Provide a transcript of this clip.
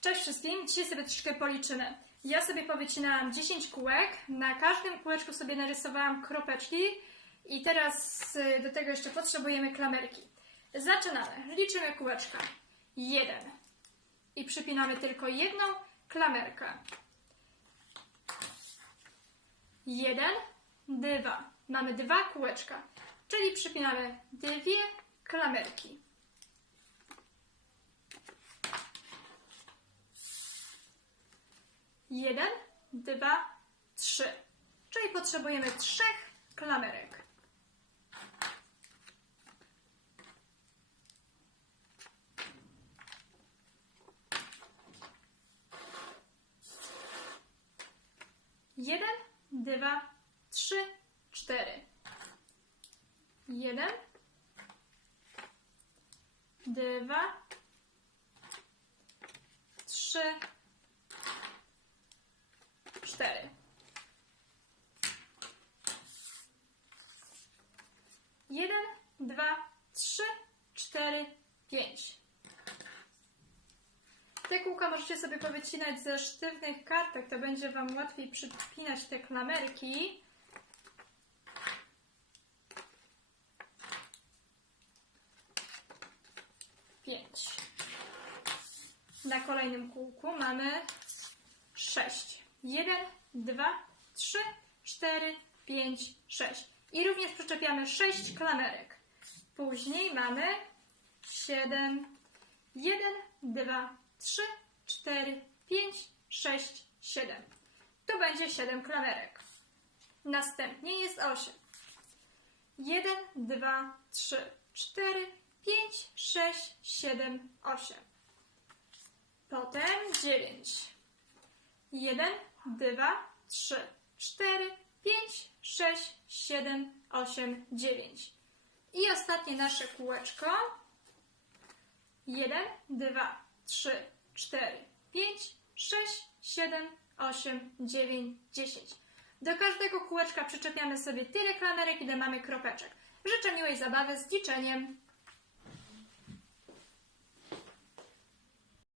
Cześć wszystkim, dzisiaj sobie troszkę policzymy. Ja sobie powycinałam 10 kółek, na każdym kółeczku sobie narysowałam kropeczki i teraz y, do tego jeszcze potrzebujemy klamerki. Zaczynamy, liczymy kółeczka. Jeden i przypinamy tylko jedną klamerkę. Jeden, dwa. Mamy dwa kółeczka, czyli przypinamy dwie klamerki. Jeden, dwa, trzy. Czyli potrzebujemy trzech klamerek. Jeden, dwa, trzy, cztery. Jeden, dwa, trzy, cztery. Jeden, dwa, trzy, cztery, pięć. Te kółka możecie sobie powycinać ze sztywnych kartek, to będzie Wam łatwiej przypinać te klamerki. Pięć. Na kolejnym kółku mamy sześć. Jeden, dwa, trzy, cztery, pięć, sześć. I również przyczepiamy sześć klamerek. Później mamy siedem, jeden, dwa, trzy, cztery, pięć, sześć, siedem. Tu będzie siedem klamerek. Następnie jest osiem. Jeden, dwa, trzy, cztery, pięć, sześć, siedem, osiem. Potem dziewięć. Jeden, dwa, trzy, cztery, pięć, sześć, siedem, osiem, dziewięć. I ostatnie nasze kółeczko. Jeden, dwa, trzy, cztery, pięć, sześć, siedem, osiem, dziewięć, dziesięć. Do każdego kółeczka przyczepiamy sobie tyle klamerek, ile mamy kropeczek. Życzę miłej zabawy z liczeniem.